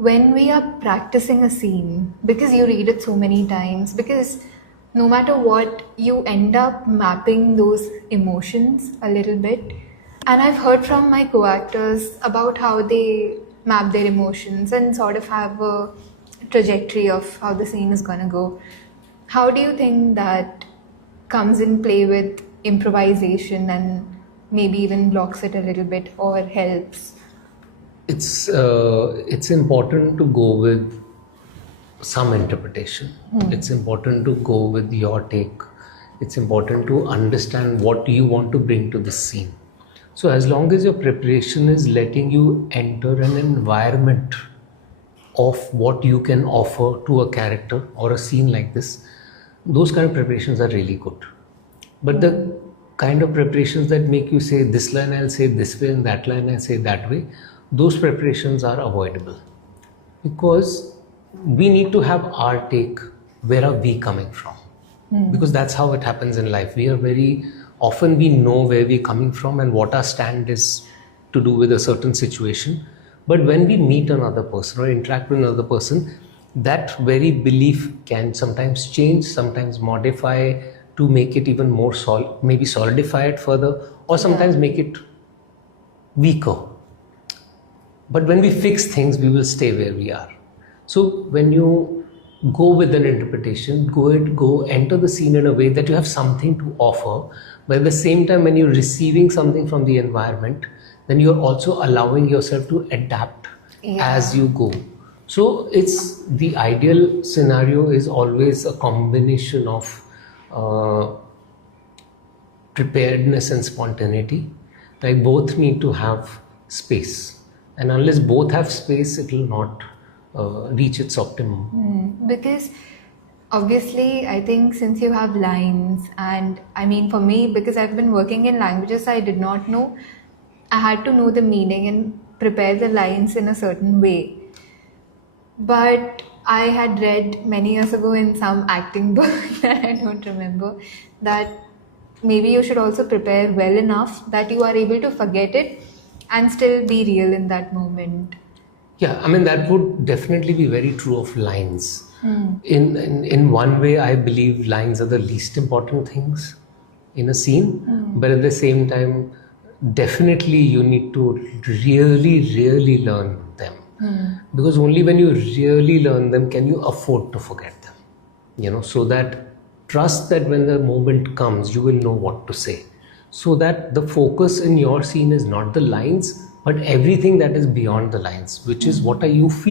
when we are practicing a scene, because you read it so many times, because no matter what, you end up mapping those emotions a little bit. And I've heard from my co-actors about how they map their emotions and sort of have a trajectory of how the scene is going to go. How do you think that comes in play with improvisation and maybe even blocks it a little bit or helps? It's important to go with some interpretation. It's important to go with your take. It's important to understand what you want to bring to the scene. So as long as your preparation is letting you enter an environment of what you can offer to a character or a scene like this, those kind of preparations are really good. But the kind of preparations that make you say this line I'll say this way and that line I'll say that way, those preparations are avoidable, because we need to have our take. Where are we coming from? Because that's how it happens in life. We are very often, we know where we're coming from and what our stand is to do with a certain situation. But when we meet another person or interact with another person, that very belief can sometimes change, sometimes modify to make it even more maybe solidify it further, or sometimes make it weaker. But when we fix things, we will stay where we are. So when you go with an interpretation, go enter the scene in a way that you have something to offer, but at the same time, when you're receiving something from the environment, then you're also allowing yourself to adapt as you go. So it's the ideal scenario is always a combination of preparedness and spontaneity. Like both need to have space. And unless both have space, it will not reach its optimum. Because obviously, I think since you have lines, and I mean for me, because I've been working in languages I did not know, I had to know the meaning and prepare the lines in a certain way. But I had read many years ago in some acting book that I don't remember, that maybe you should also prepare well enough that you are able to forget it and still be real in that moment. Yeah, I mean, that would definitely be very true of lines. In one way, I believe lines are the least important things in a scene, but at the same time, definitely you need to really learn them. Because only when you really learn them can you afford to forget them. So that trust that when the moment comes, you will know what to say. So that the focus in your scene is not the lines, but everything that is beyond the lines, which is what are you feeling.